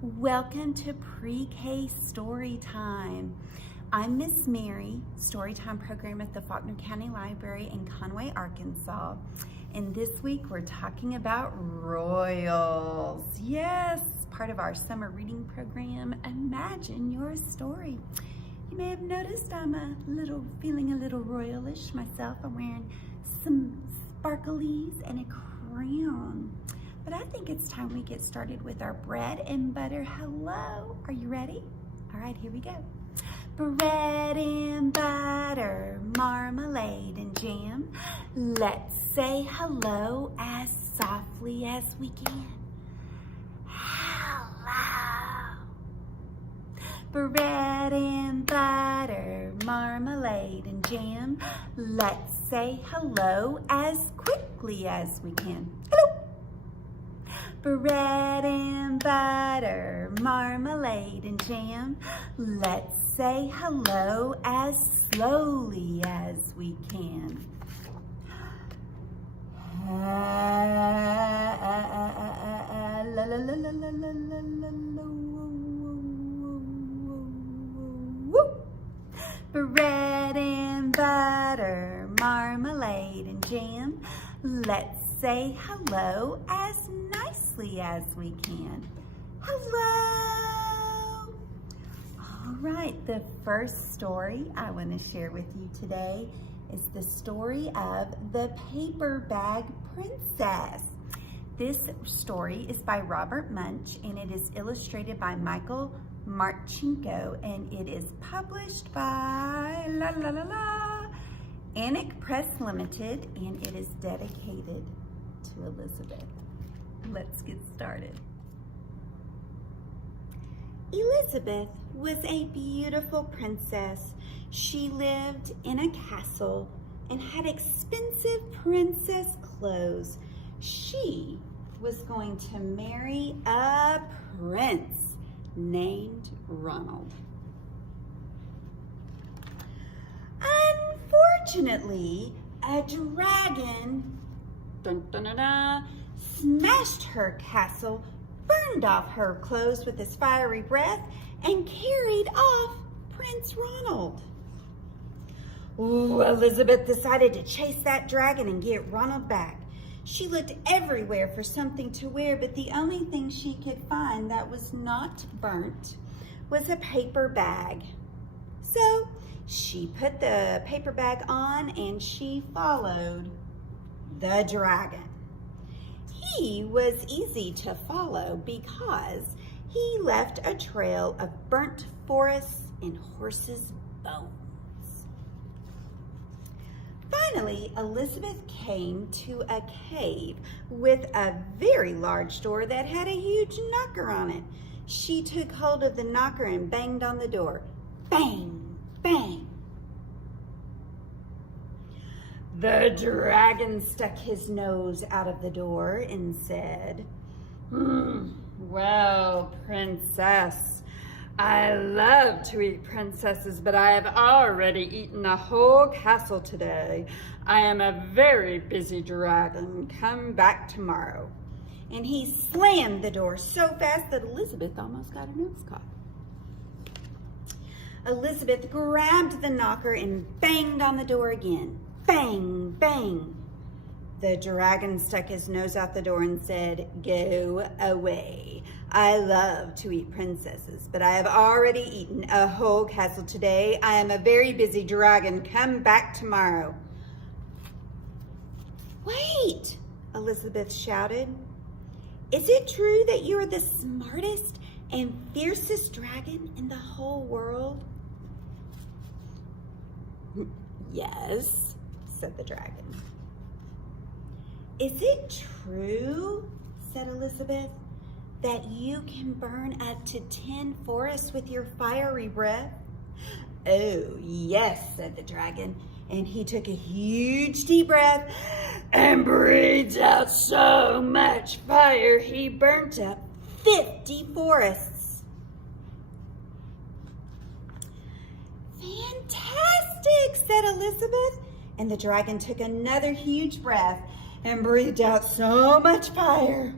Welcome to Pre-K Storytime. I'm Miss Mary, Storytime Program at the Faulkner County Library in Conway, Arkansas. And this week we're talking about royals. Yes, part of our summer reading program, Imagine Your Story. You may have noticed I'm feeling a little royalish myself. I'm wearing some sparklies and a crown. But I think it's time we get started with our bread and butter hello. Are you ready? All right, here we go. Bread and butter, marmalade and jam. Let's say hello as softly as we can. Hello. Bread and butter, marmalade and jam. Let's say hello as quickly as we can. Hello. Bread and butter, marmalade and jam. Let's say hello as slowly as we can. Bread and butter, marmalade and jam. Let's say hello as nicely as we can. Hello! All right, the first story I want to share with you today is the story of the Paper Bag Princess. This story is by Robert Munch and it is illustrated by Michael Marchenko and it is published by Anik Press Limited and it is dedicated to Elizabeth. Let's get started. Elizabeth was a beautiful princess. She lived in a castle and had expensive princess clothes. She was going to marry a prince named Ronald. Unfortunately, a dragon smashed her castle, burned off her clothes with his fiery breath, and carried off Prince Ronald. Ooh, Elizabeth decided to chase that dragon and get Ronald back. She looked everywhere for something to wear, but the only thing she could find that was not burnt was a paper bag. So she put the paper bag on and she followed the dragon. He was easy to follow because he left a trail of burnt forests and horses' bones. Finally, Elizabeth came to a cave with a very large door that had a huge knocker on it. She took hold of the knocker and banged on the door. Bang, bang. The dragon stuck his nose out of the door and said, "Well, princess, I love to eat princesses, but I have already eaten a whole castle today. I am a very busy dragon. Come back tomorrow." And he slammed the door so fast that Elizabeth almost got her nose caught. Elizabeth grabbed the knocker and banged on the door again. Bang, bang. The dragon stuck his nose out the door and said, "Go away. I love to eat princesses, but I have already eaten a whole castle today. I am a very busy dragon. Come back tomorrow." "Wait," Elizabeth shouted. "Is it true that you are the smartest and fiercest dragon in the whole world?" "Yes," said the dragon. "Is it true," said Elizabeth, "that you can burn up to 10 forests with your fiery breath?" "Oh, yes," said the dragon, and he took a huge deep breath and breathed out so much fire he burnt up 50 forests. "Fantastic," said Elizabeth, and the dragon took another huge breath and breathed out so much fire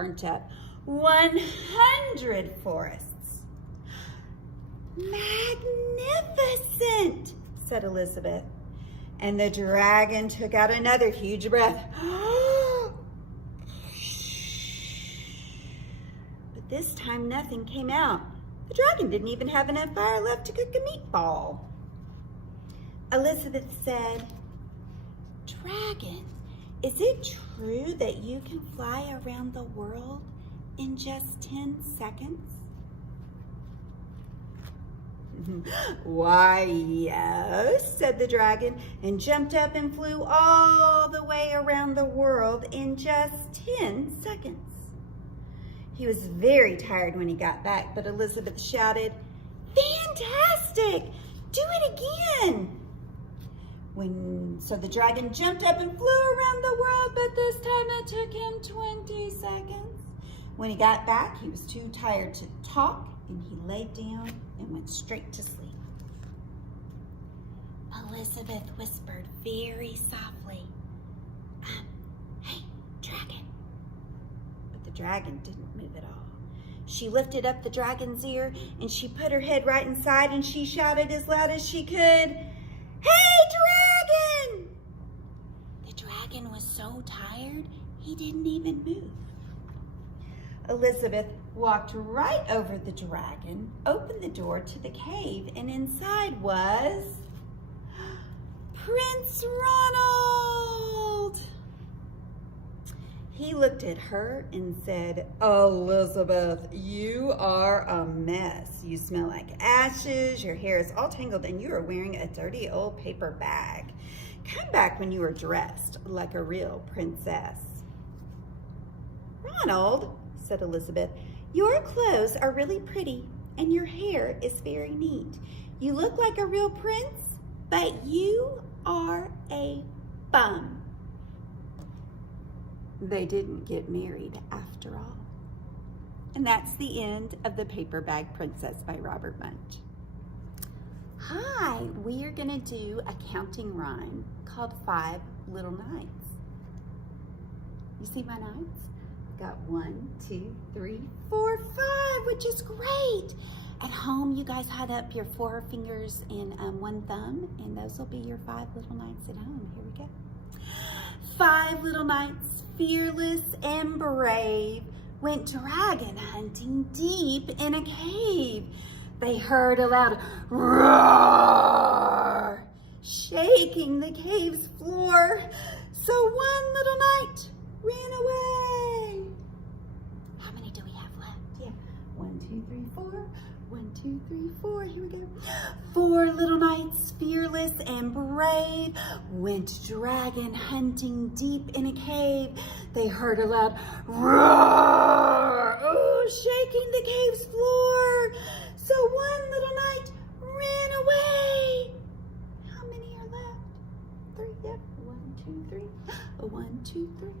burnt up 100 forests. Magnificent, said Elizabeth. And the dragon took out another huge breath. But this time nothing came out. The dragon didn't even have enough fire left to cook a meatball. Elizabeth said, "Dragon, is it true that you can fly around the world in just 10 seconds? "Why, yes," said the dragon, and jumped up and flew all the way around the world in just 10 seconds. He was very tired when he got back, but Elizabeth shouted, "Fantastic! Do it again!" So the dragon jumped up and flew around the world, but this time it took him 20 seconds. When he got back, he was too tired to talk, and he laid down and went straight to sleep. Elizabeth whispered very softly, "Hey, dragon." But the dragon didn't move at all. She lifted up the dragon's ear, and she put her head right inside, and she shouted as loud as she could, "Hey, dragon!" The dragon was so tired, he didn't even move. Elizabeth walked right over the dragon, opened the door to the cave, and inside was Prince Ronald. He looked at her and said, "Elizabeth, you are a mess. You smell like ashes, your hair is all tangled, and you are wearing a dirty old paper bag. Come back when you are dressed like a real princess." "Ronald," said Elizabeth, "your clothes are really pretty, and your hair is very neat. You look like a real prince, but you are a bum." They didn't get married after all. And that's the end of The Paper Bag Princess by Robert Munsch. Hi, we are going to do a counting rhyme called 5 Little Knights. You see my knights? I've got 1, 2, 3, 4, 5, which is great. At home, you guys had up your 4 fingers and 1 thumb, and those will be your 5 little knights at home. Here we go. 5 little knights, fearless and brave, went dragon hunting deep in a cave. They heard a loud roar, shaking the cave's floor. So one little knight ran away. How many do we have left? Yeah, 1, 2, 3, 4. 1, 2, 3, 4. Here we go. 4 little knights, fearless and brave, went dragon hunting deep in a cave. They heard a loud roar, shaking the cave's floor. So one little knight ran away. How many are left? 3. Yep. 1, 2, 3. 1, 2, 3.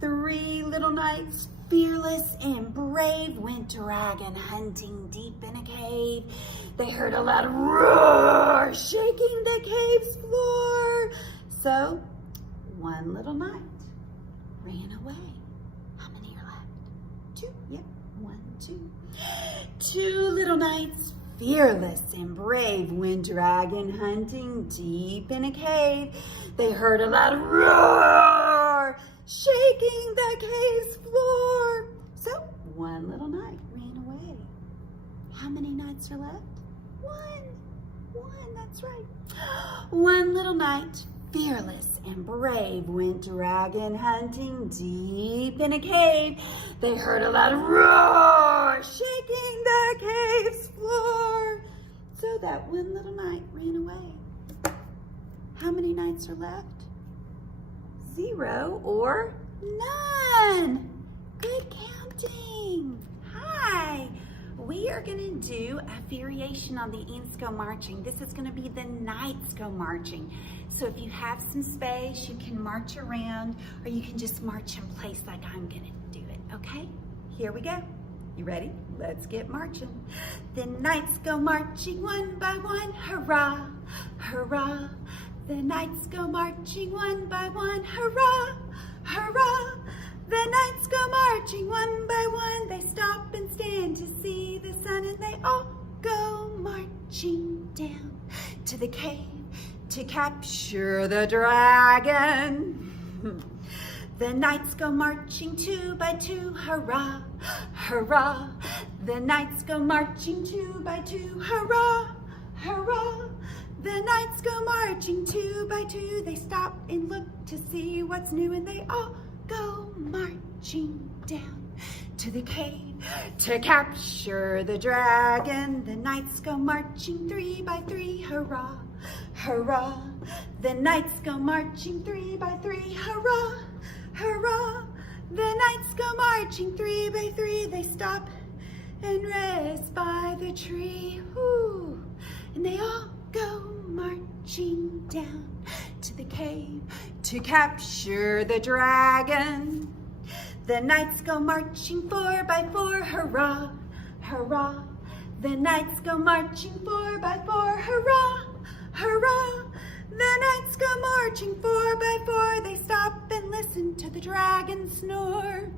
3 little knights, fearless and brave, went dragon hunting deep in a cave. They heard a loud roar, shaking the cave's floor. So one little knight ran away. How many are left? 2. Yep. 1, 2. 2 little knights, fearless and brave, went dragon hunting deep in a cave. They heard a loud roar, shaking the cave's floor. So one little knight ran away. How many knights are left? 1. 1, that's right. 1 little knight, fearless and brave, went dragon hunting deep in a cave. They heard a loud roar, shaking the cave's floor. So that one little knight ran away. How many knights are left? 0 or none. Good counting. Hi. We are going to do a variation on the Ants Go Marching. This is going to be the Knights Go Marching. So if you have some space, you can march around, or you can just march in place like I'm going to do it, okay? Here we go. You ready? Let's get marching. The knights go marching one by one, hurrah, hurrah. The knights go marching one by one, hurrah, hurrah. The knights go marching one by one. They stop and stand to see the sun, and they all go marching down to the cave to capture the dragon. The knights go marching two by two, hurrah, hurrah. The knights go marching two by two, hurrah, hurrah. The knights go marching two by two. They stop and look to see what's new, and they all go marching down to the cave to capture the dragon. The knights go marching three by three, hurrah, hurrah. The knights go marching three by three, hurrah, hurrah. The knights go marching three by three. They stop and rest by the tree. Ooh. And they all go marching down to the cave to capture the dragon. The knights go marching four by four, hurrah, hurrah. The knights go marching four by four, hurrah, hurrah. The knights go marching four by four. They stop and listen to the dragon snore.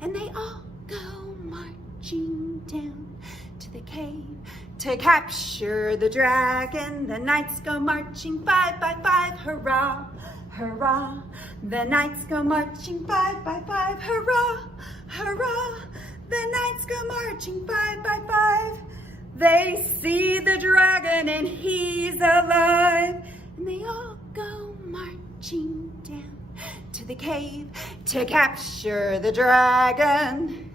And they all go marching down to the cave to capture the dragon. The knights go marching five by five, hurrah, hurrah. The knights go marching five by five, hurrah, hurrah. The knights go marching five by five. They see the dragon and he's alive. And they all go marching down to the cave to capture the dragon.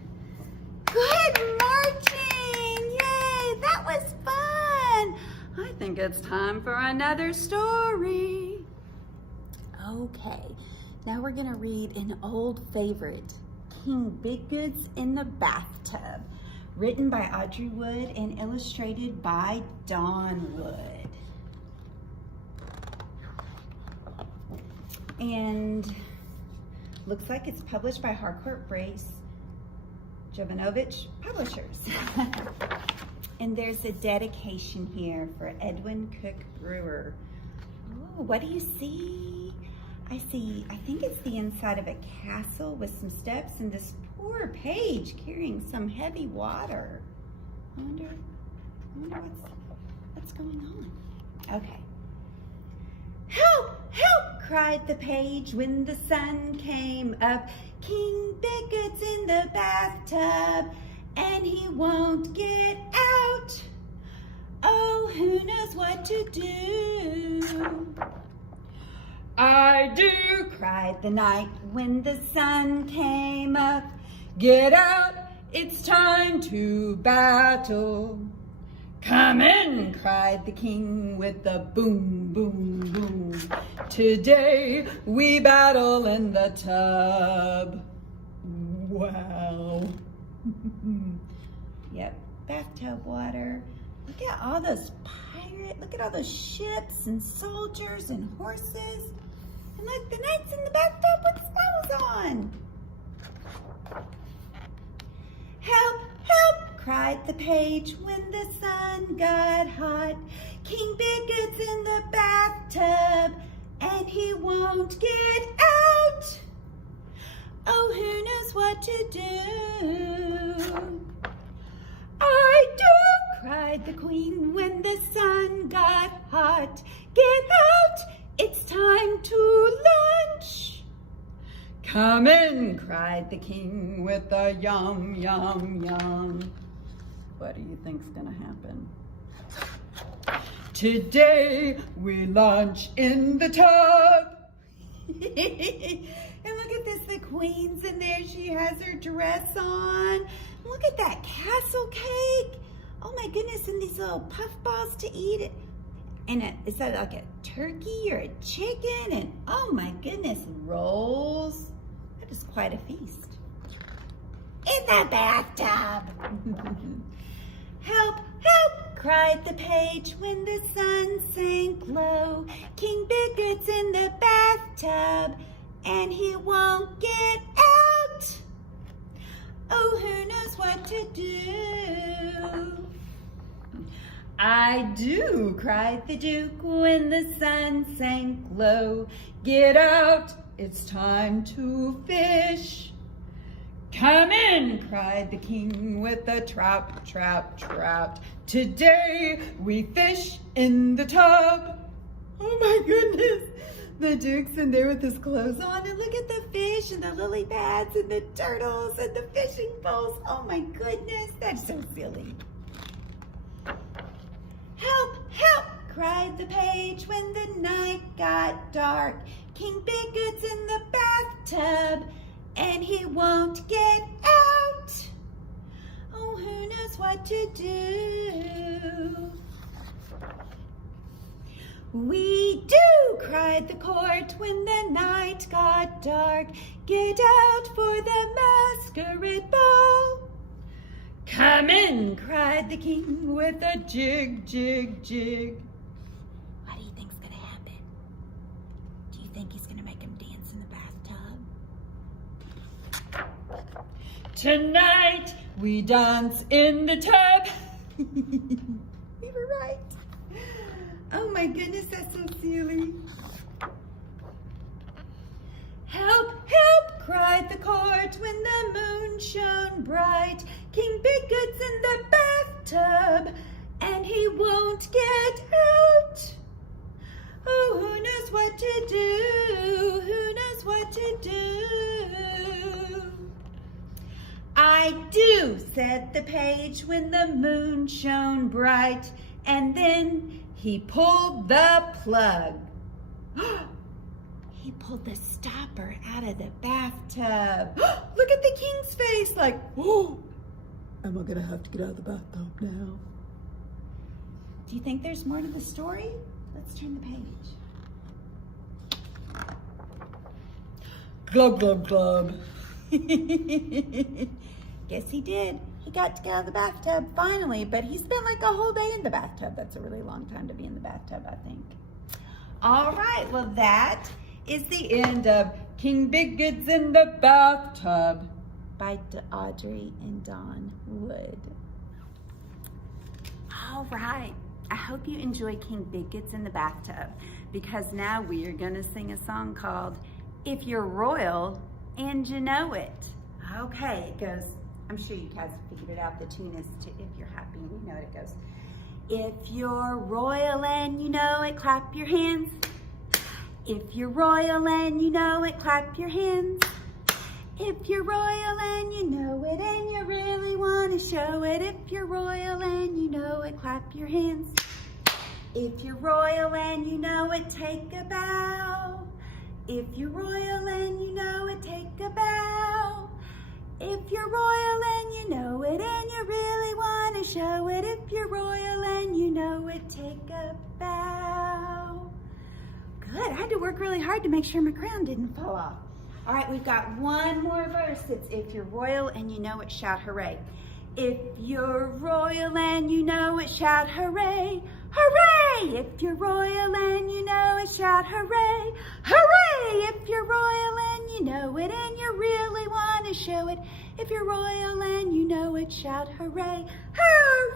Good marching! Yay! That was fun! I think it's time for another story. Okay, now we're gonna read an old favorite, King Bidgood's in the Bathtub, written by Audrey Wood and illustrated by Dawn Wood. And looks like it's published by Harcourt Brace Jovanovich Publishers. And there's a dedication here for Edwin Cook Brewer. Oh, what do you see? I think it's the inside of a castle with some steps and this poor page carrying some heavy water. I wonder what's going on. Okay. Help! Help! Cried the page when the sun came up. King Bidgood's in the bathtub and he won't get out. Oh, who knows what to do? I do, cried the knight when the sun came up. Get out, it's time to battle. Come in, cried the king with a boom, boom, boom. Today we battle in the tub. Wow. Yep, bathtub water. Look at all those pirates, look at all those ships and soldiers and horses. And look, the knight's in the bathtub with clothes on. Help, help, cried the page when the sun got hot. King Bidgood's in the bathtub and he won't get out. Oh, who knows what to do? I do, cried the queen when the sun got hot. Get out, it's time to lunch. Come in, cried the king with a yum, yum, yum. What do you think's gonna happen? Today we lunch in the tub. And look at this, the queen's in there. She has her dress on. Look at that castle cake. Oh my goodness, and these little puff balls to eat it. And is that like a turkey or a chicken? And oh my goodness, rolls. That is quite a feast. In the bathtub. Help, help, cried the page when the sun sank low. King Bidgood's in the bathtub and he won't get out. Oh, who knows what to do? I do, cried the Duke when the sun sank low. Get out, it's time to fish. Come in, cried the King with a trap, trap, trap. Today we fish in the tub. Oh my goodness. The Duke's in there with his clothes on, and look at the fish and the lily pads and the turtles and the fishing poles. Oh my goodness, that's so silly. Help, help, cried the page when the night got dark. King Biggood's in the bathtub and he won't get out. Oh, who knows what to do? We do, cried the court when the night got dark. Get out for the masquerade ball. Come in, cried the King with a jig, jig, jig. What do you think's gonna happen? Do you think he's gonna make him dance in the bathtub? Tonight we dance in the tub. We were right. Oh my goodness, that's so silly. Help, help, cried the court when the moon shone bright. King Biggood's in the bathtub and he won't get out. Oh, who knows what to do? Who knows what to do? I do, said the page when the moon shone bright, and then he pulled the plug. He pulled the stopper out of the bathtub. Look at the King's face, like, oh, am I gonna have to get out of the bathtub now? Do you think there's more to the story? Let's turn the page. Glub, glub, glub. Guess he did. He got to get out of the bathtub finally, but he spent like a whole day in the bathtub. That's a really long time to be in the bathtub, I think. All right, well that is the end of King Biggood's in the Bathtub by Audrey and Dawn Wood. All right, I hope you enjoy King Biggood's in the Bathtub, because now we are gonna sing a song called If You're Royal and You Know It. Okay, it goes, I'm sure you guys figured it out. The tune is to If You're Happy, and you know it goes. If you're royal and you know it, clap your hands. If you're royal and you know it, clap your hands. If you're royal and you know it and you really want to show it, if you're royal and you know it, clap your hands. If you're royal and you know it, take a bow. If you're royal and you know it, take a bow. If you're royal and you know it and you really want to show it, if you're royal and you know it, take a bow. Good, I had to work really hard to make sure my crown didn't fall off. All right, we've got one more verse. It's if you're royal and you know it, shout hooray. If you're royal and you know it, shout hooray, hooray. If you're royal and you know it, shout hooray, hooray. If you're royal and you know it and you really want to show it, if you're royal and you know it, shout hooray, hooray.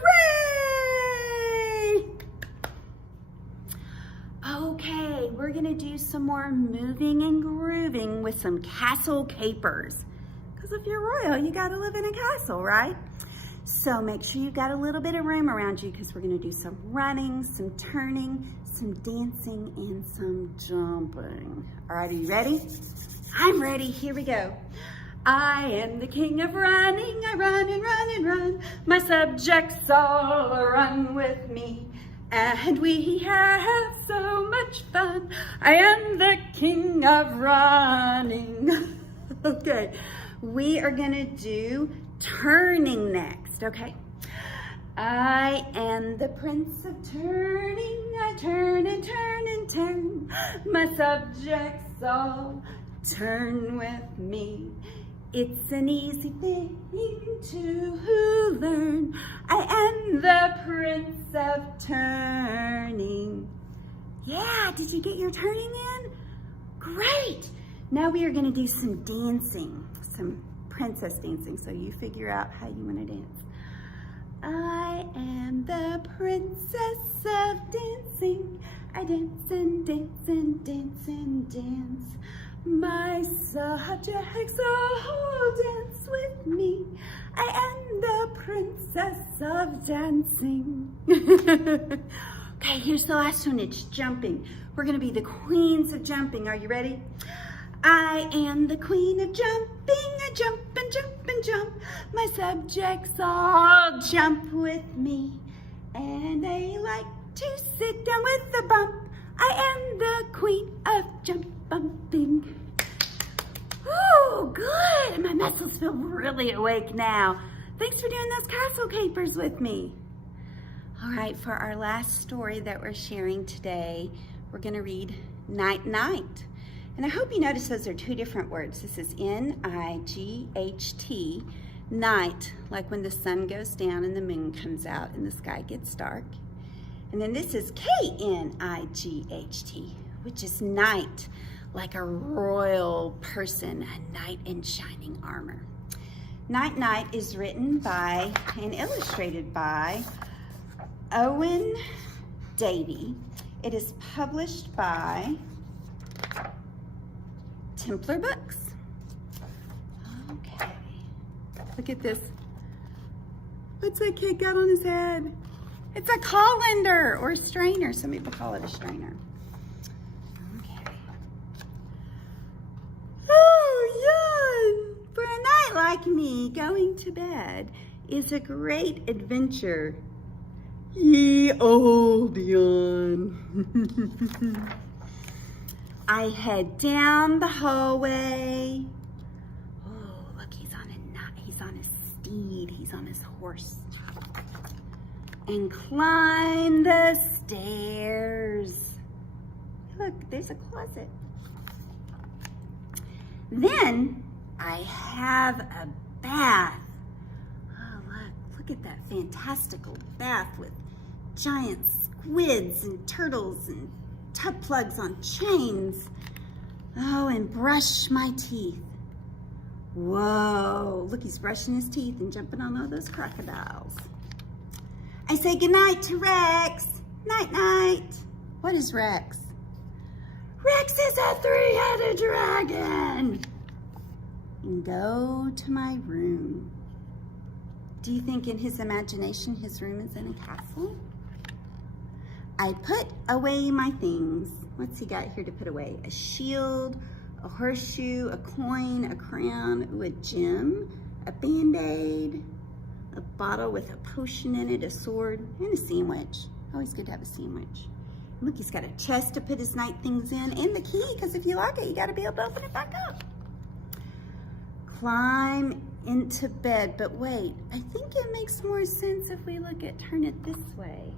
Okay, we're gonna do some more moving and grooving with some castle capers. Because if you're royal, you gotta live in a castle, right? So make sure you've got a little bit of room around you, because we're gonna do some running, some turning, some dancing, and some jumping. All right, are you ready? I'm ready, here we go. I am the king of running, I run and run and run. My subjects all run with me, and we have so much fun. I am the king of running. Okay, we are gonna do turning next, okay? I am the prince of turning. I turn and turn and turn. My subjects all turn with me. It's an easy thing to learn. I am the prince of turning. Yeah, did you get your turning in? Great. Now we are gonna do some dancing, some princess dancing, so you figure out how you wanna dance. I am the princess of dancing. I dance and dance and dance and dance. My subjects all dance with me. I am the princess of dancing. Okay, here's the last one. It's jumping. We're gonna be the queens of jumping. Are you ready? I am the queen of jumping. I jump and jump and jump. My subjects all jump with me. And they like to sit down with a bump. I am the queen of bumping. Oh, good. My muscles feel really awake now. Thanks for doing those castle capers with me. All right, for our last story that we're sharing today, we're going to read Night Night. And I hope you notice those are two different words. This is N-I-G-H-T, night, like when the sun goes down and the moon comes out and the sky gets dark. And then this is K-N-I-G-H-T, which is night, like a royal person, a knight in shining armor. Night Night is written by and illustrated by Owen Davey. It is published by Templar Books. Okay, look at this. What's that kid got on his head? It's a colander or a strainer. Some people call it a strainer. Okay. Oh, yeah. For a night like me, going to bed is a great adventure. Ye old yawn. I head down the hallway. Oh, look, he's on a steed. He's on his horse. And climb the stairs. Look, there's a closet. Then I have a bath. Oh, look at that fantastical bath with giant squids and turtles and tub plugs on chains. Oh, and brush my teeth. Whoa, look, he's brushing his teeth and jumping on all those crocodiles. I say goodnight to Rex. Night, night. What is Rex? Rex is a three-headed dragon. And go to my room. Do you think in his imagination his room is in a castle? I put away my things. What's he got here to put away? A shield, a horseshoe, a coin, a crown, ooh, a gem, a Band-Aid, a bottle with a potion in it, a sword, and a sandwich. Always good to have a sandwich. Look, he's got a chest to put his night things in and the key, because if you lock it, you got to be able to open it back up. Climb into bed, but wait, I think it makes more sense if we turn it this way.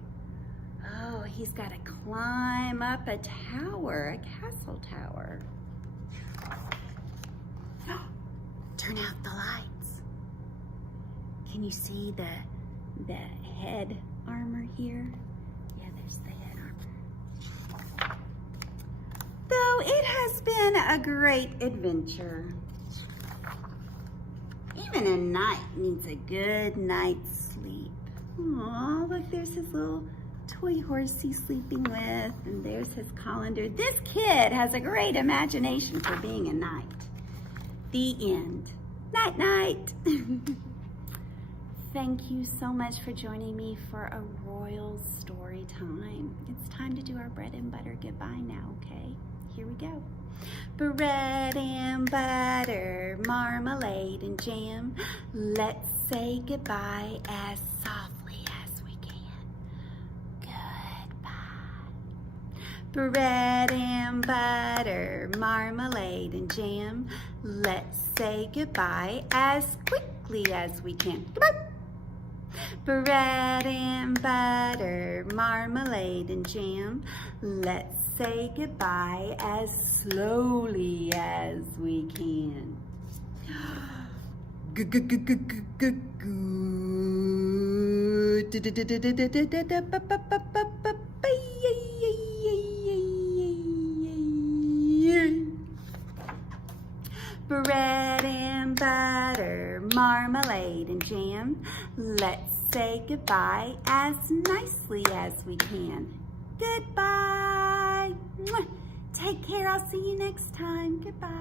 Oh, he's got to climb up a tower, a castle tower. Turn out the lights. Can you see the head armor here? Yeah, there's the head armor. Though it has been a great adventure. Even a knight needs a good night's sleep. Aw, look, there's his little toy horse he's sleeping with, and there's his colander. This kid has a great imagination for being a knight. The end. Night, night. Thank you so much for joining me for a royal story time. It's time to do our bread and butter goodbye now, okay? Here we go. Bread and butter, marmalade and jam. Let's say goodbye as softly as we can. Goodbye. Bread and butter, marmalade and jam. Let's say goodbye as quickly as we can. Goodbye. Bread and butter, marmalade and jam. Let's say goodbye as slowly as we can. bread and butter, marmalade and jam. Let's say goodbye as nicely as we can. Goodbye. Mwah. Take care. I'll see you next time. Goodbye.